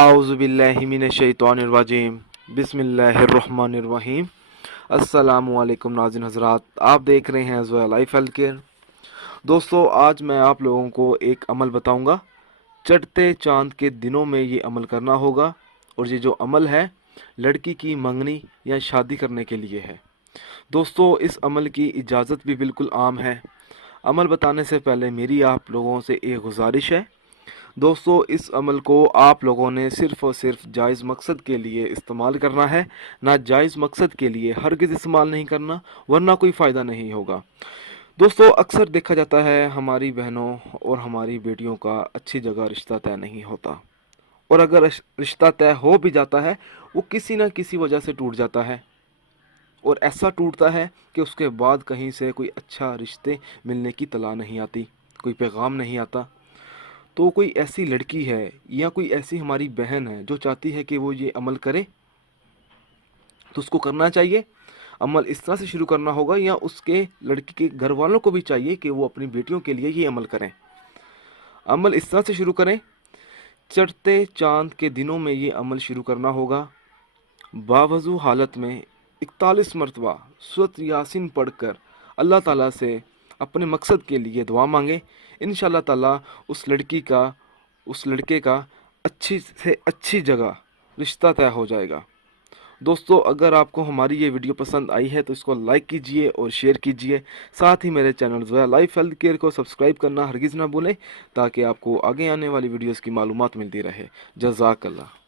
आउज़ुबिल्लाहिमिनश्शैतानिर्रजीम बिस्मिल्लाहिर्रहमानिर्रहीम। अस्सलामुअलैकुम नाज़रीन हज़रात, आप देख रहे हैं ज़ोया लाइफ हेल्थ केयर। दोस्तों, आज मैं आप लोगों को एक अमल बताऊंगा। चढ़ते चांद के दिनों में ये अमल करना होगा, और ये जो अमल है लड़की की मंगनी या शादी करने के लिए है। दोस्तों, इस अमल की इजाज़त भी बिल्कुल आम है। अमल बताने से पहले मेरी आप लोगों से एक गुजारिश है। दोस्तों, इस अमल को आप लोगों ने सिर्फ़ और सिर्फ जायज़ मकसद के लिए इस्तेमाल करना है, ना जायज़ मकसद के लिए हरगिज़ इस्तेमाल नहीं करना, वरना कोई फ़ायदा नहीं होगा। दोस्तों, अक्सर देखा जाता है हमारी बहनों और हमारी बेटियों का अच्छी जगह रिश्ता तय नहीं होता, और अगर रिश्ता तय हो भी जाता है वो किसी न किसी वजह से टूट जाता है, और ऐसा टूटता है कि उसके बाद कहीं से कोई अच्छा रिश्ते मिलने की तला नहीं आती, कोई पैगाम नहीं आता। तो कोई ऐसी लड़की है या कोई ऐसी हमारी बहन है जो चाहती है कि वो ये अमल करे, तो उसको करना चाहिए। अमल इस तरह से शुरू करना होगा, या उसके लड़की के घर वालों को भी चाहिए कि वो अपनी बेटियों के लिए ये अमल करें। अमल इस तरह से शुरू करें, चढ़ते चांद के दिनों में ये अमल शुरू करना होगा। बावजू हालत में 41 मरतबा सूरत यासीन पढ़कर अल्लाह ताला से अपने मकसद के लिए दुआ मांगे। इंशाअल्लाह ताला उस लड़के का अच्छी से अच्छी जगह रिश्ता तय हो जाएगा। दोस्तों, अगर आपको हमारी ये वीडियो पसंद आई है तो इसको लाइक कीजिए और शेयर कीजिए। साथ ही मेरे channel Zoya life health care को सब्सक्राइब करना हरगिज़ ना भूलें, ताकि आपको आगे आने वाली वीडियोज़ की मालूमात मिलती रहे। जज़ाकल्लाह।